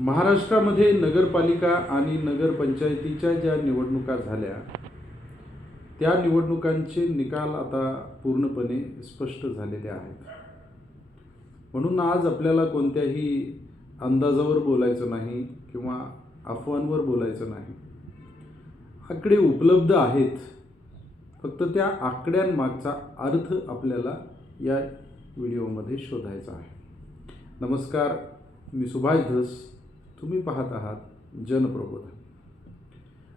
महाराष्ट्रामध्ये नगरपालिका आणि नगरपंचायतीच्या ज्या निवडणुका झाल्या त्या निवडणुकांचे निकाल आता पूर्णपणे स्पष्ट झालेले आहेत. म्हणून आज आपल्याला कोणत्याही अंदाजावर बोलायचं नाही किंवा अफवांवर बोलायचं नाही. आकडे उपलब्ध आहेत, फक्त त्या आकड्यांमागचा अर्थ आपल्याला या व्हिडिओमध्ये शोधायचा आहे. नमस्कार, मी सुभाष धस. तुम्ही पाहत आहात जनप्रबोधन.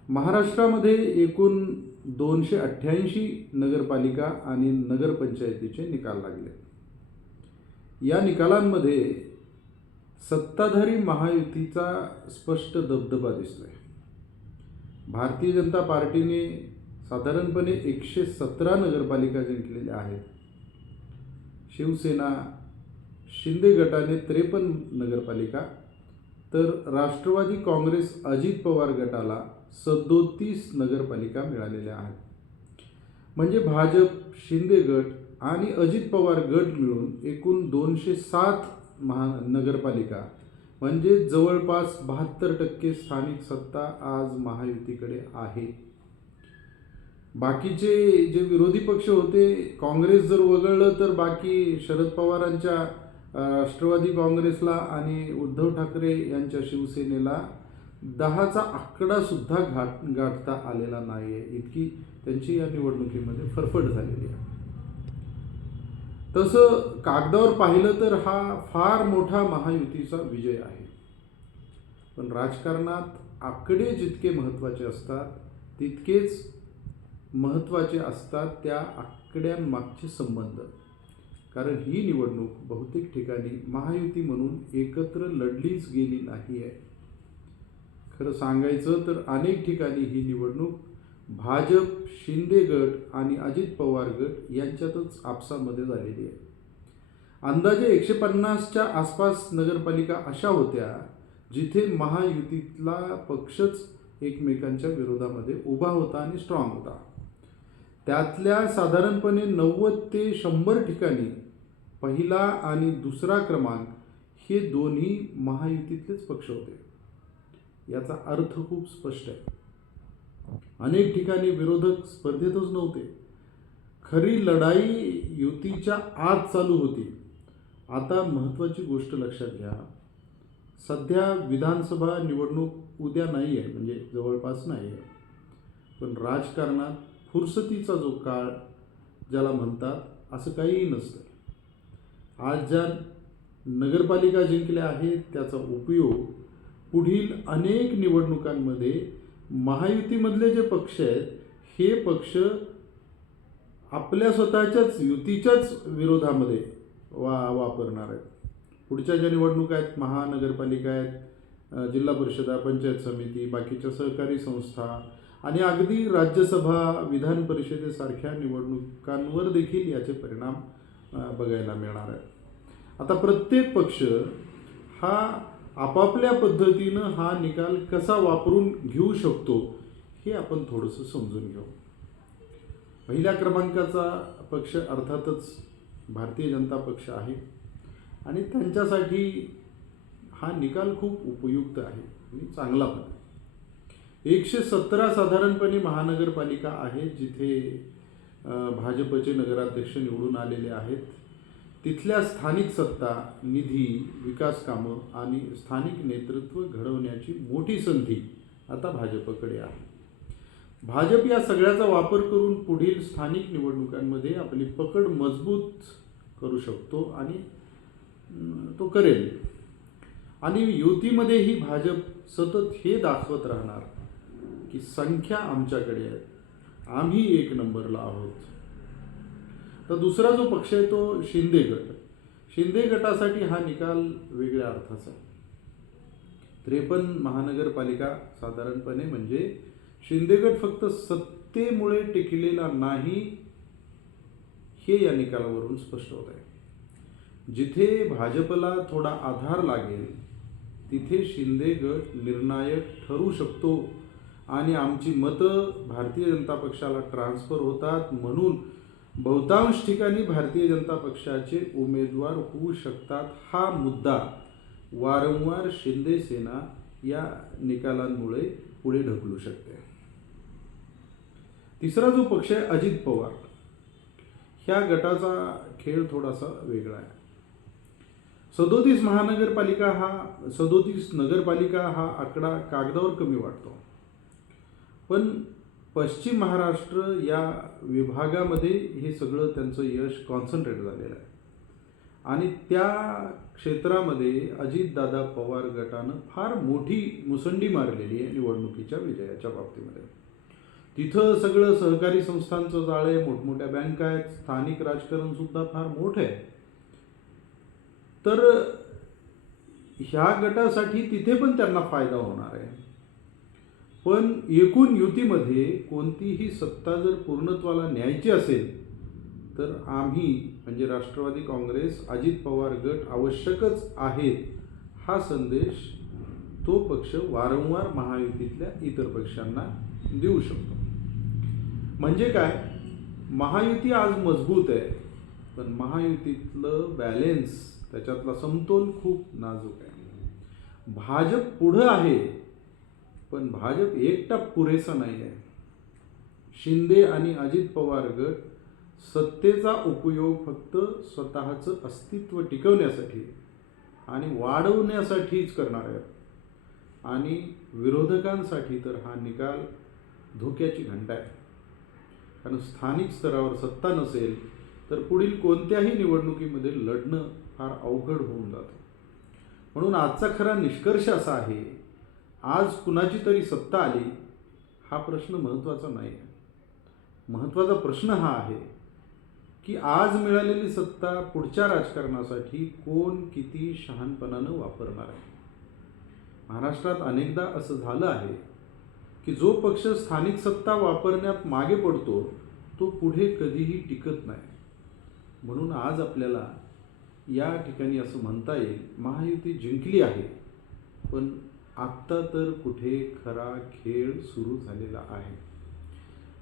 महाराष्ट्रामध्ये एकूण 288 नगरपालिका आणि नगरपंचायतीचे निकाल लागले. या निकालांमध्ये सत्ताधारी महायुतीचा स्पष्ट दबदबा दिसतोय. भारतीय जनता पार्टीने साधारणपणे 117 नगरपालिका जिंकलेल्या आहेत. शिवसेना शिंदे गटाने 53 नगरपालिका, तर राष्ट्रवादी काँग्रेस अजित पवार गटाला 37 नगरपालिका मिळालेल्या आहेत. म्हणजे भाजप, शिंदे गट आणि अजित पवार गट मिळून एकूण 207 नगरपालिका, म्हणजे जवळपास 72% स्थानिक सत्ता आज महायुतीकडे आहे. बाकीचे जे विरोधी पक्ष होते, काँग्रेस जर वगळलं तर बाकी शरद पवारांच्या राष्ट्रवादी काँग्रेसला आणि उद्धव ठाकरे यांच्या शिवसेनेला 10चा आकडा सुद्धा गाठता आलेला नाही आहे. इतकी त्यांची या निवडणुकीमध्ये फरफट झालेली आहे. तसं कागदावर पाहिलं तर हा फार मोठा महायुतीचा विजय आहे. पण राजकारणात आकडे जितके महत्त्वाचे असतात तितकेच महत्त्वाचे असतात त्या आकड्यांमागचे संबंध. कारण ही निवडणूक बहुतेक ठिकाणी महायुती म्हणून एकत्र लढलीच गेली नाही आहे. खरं सांगायचं तर अनेक ठिकाणी ही निवडणूक भाजप, शिंदे गट आणि अजित पवार गट यांच्यातच आपसामध्ये झालेली आहे. अंदाजे 150च्या आसपास नगरपालिका अशा होत्या जिथे महायुतीतला पक्षच एकमेकांच्या विरोधामध्ये उभा होता आणि स्ट्रॉंग होता. त्यातल्या साधारणपणे 90 ते 100 ठिकाणी पहिला आणि दुसरा क्रमांक हे दोन्ही महायुतीतलेच पक्ष होते. याचा अर्थ खूप स्पष्ट आहे. अनेक ठिकाणी विरोधक स्पर्धेतच नव्हते. खरी लढाई युतीच्या आत चालू होती. आता महत्त्वाची गोष्ट लक्षात घ्या, सध्या विधानसभा निवडणूक उद्या नाही आहे, म्हणजे जवळपास नाही आहे. पण राजकारणात फुरसतीचा जो काळ ज्याला म्हणतात असं काहीही नसतं. आज ज्या नगरपालिका जिंकल्या आहेत त्याचा उपयोग पुढील अनेक निवडणुकांमध्ये महायुतीमधले जे पक्ष आहेत हे पक्ष आपल्या स्वतःच्याच युतीच्याच विरोधामध्ये वापरणार आहेत. पुढच्या ज्या निवडणुका आहेत, महानगरपालिका आहेत, जिल्हा परिषदा, पंचायत समिती, बाकीच्या सहकारी संस्था आणि अगदी राज्यसभा, विधान परिषदेसारख्या निवडणुकांवर देखील याचे परिणाम बघायला मिळणार आहेत. आता प्रत्येक पक्ष हा आपापल्या पद्धतीनं हा निकाल कसा वापरून घेऊ शकतो हे आपण थोडंसं समजून घेऊ. पहिल्या क्रमांकाचा पक्ष अर्थातच भारतीय जनता पक्ष आहे आणि त्यांच्यासाठी हा निकाल खूप उपयुक्त आहे आणि चांगला पण आहे. 117 साधारणपणे महानगरपालिका आहेत जिथे भाजपचे नगराध्यक्ष निवडून आलेले आहेत. तिथल्या स्थानिक सत्ता, निधी, विकास कामं आणि स्थानिक नेतृत्व घडवण्याची मोठी संधी आता भाजपकडे आहे. भाजप या सगळ्याचा वापर करून पुढील स्थानिक निवडणुकांमध्ये आपली पकड मजबूत करू शकतो आणि तो करेल. आणि युतीमध्येही भाजप सतत हे दाखवत राहणार की संख्या आमच्याकडे आहे, आम्ही एक नंबरला आहोत. तर दुसरा जो पक्ष आहे तो शिंदे गट. शिंदे गटासाठी हा निकाल वेगळ्या अर्थाचा आहे. 53 महानगरपालिका साधारणपणे, म्हणजे शिंदे गट फक्त सत्तेमुळे टिकलेला नाही हे या निकालावरून स्पष्ट होत आहे. जिथे भाजपला थोडा आधार लागेल तिथे शिंदे गट निर्णायक ठरू शकतो आणि आमची मतं भारतीय जनता पक्षाला ट्रान्सफर होतात. म्हणून बहुतांश ठिकाणी भारतीय जनता पक्षाचे उमेदवार होऊ शकतात. हा मुद्दा वारंवार शिंदे सेना या निकालांमुळे पुढे ढकलू शकते. तिसरा जो पक्ष आहे अजित पवार, ह्या गटाचा खेळ थोडासा वेगळा आहे. 37 नगरपालिका हा आकडा कागदावर कमी वाटतो, पण पश्चिम महाराष्ट्र या विभागामध्ये हे सगळं त्यांचं यश कॉन्सन्ट्रेट झालेलं आहे आणि त्या क्षेत्रामध्ये अजितदादा पवार गटानं फार मोठी मुसंडी मारलेली आहे निवडणुकीच्या विजयाच्या बाबतीमध्ये. तिथं सगळं सहकारी संस्थांचं जाळे, मोठमोठ्या बँका आहेत, स्थानिक राजकारणसुद्धा फार मोठं आहे. तर ह्या गटासाठी तिथे पण त्यांना फायदा होणार आहे. पण एकूण युतीमध्ये कोणतीही सत्ता जर पूर्णत्वाला न्यायची असेल तर आम्ही म्हणजे राष्ट्रवादी काँग्रेस, अजित पवार गट आवश्यकच आहेत, हा संदेश तो पक्ष वारंवार महायुतीतल्या इतर पक्षांना देऊ शकतो. म्हणजे काय, महायुती आज मजबूत आहे, पण महायुतीतलं बॅलेन्स, त्याच्यातला समतोल खूप नाजूक आहे. भाजप पुढं आहे, पण भाजप एकटा पुरेसा नाही आहे. शिंदे आणि अजित पवार गट सत्तेचा उपयोग फक्त स्वतःचं अस्तित्व टिकवण्यासाठी आणि वाढवण्यासाठीच करणार आहेत आणि विरोधकांसाठी तर हा निकाल धोक्याची घंटा आहे. कारण स्थानिक स्तरावर सत्ता नसेल तर पुढील कोणत्याही निवडणुकीमध्ये लढणं फार अवघड होऊन जातं. म्हणून आजचा खरा निष्कर्ष असा आहे, आज कुणाची तरी सत्ता आली हा प्रश्न महत्त्वाचा नाही आहे. महत्त्वाचा प्रश्न हा आहे की आज मिळालेली सत्ता पुढच्या राजकारणासाठी कोण किती शहाणपणानं वापरणार आहे. महाराष्ट्रात अनेकदा असं झालं आहे की जो पक्ष स्थानिक सत्ता वापरण्यात मागे पडतो तो पुढे कधीही टिकत नाही. म्हणून आज आपल्याला या ठिकाणी असं म्हणता येईल, महायुती जिंकली आहे, पण आत्ता तर कुठे खरा खेळ सुरू झालेला आहे.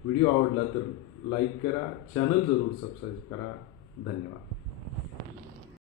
व्हिडिओ आवडला तर लाईक करा, चॅनल जरूर सबस्क्राईब करा. धन्यवाद.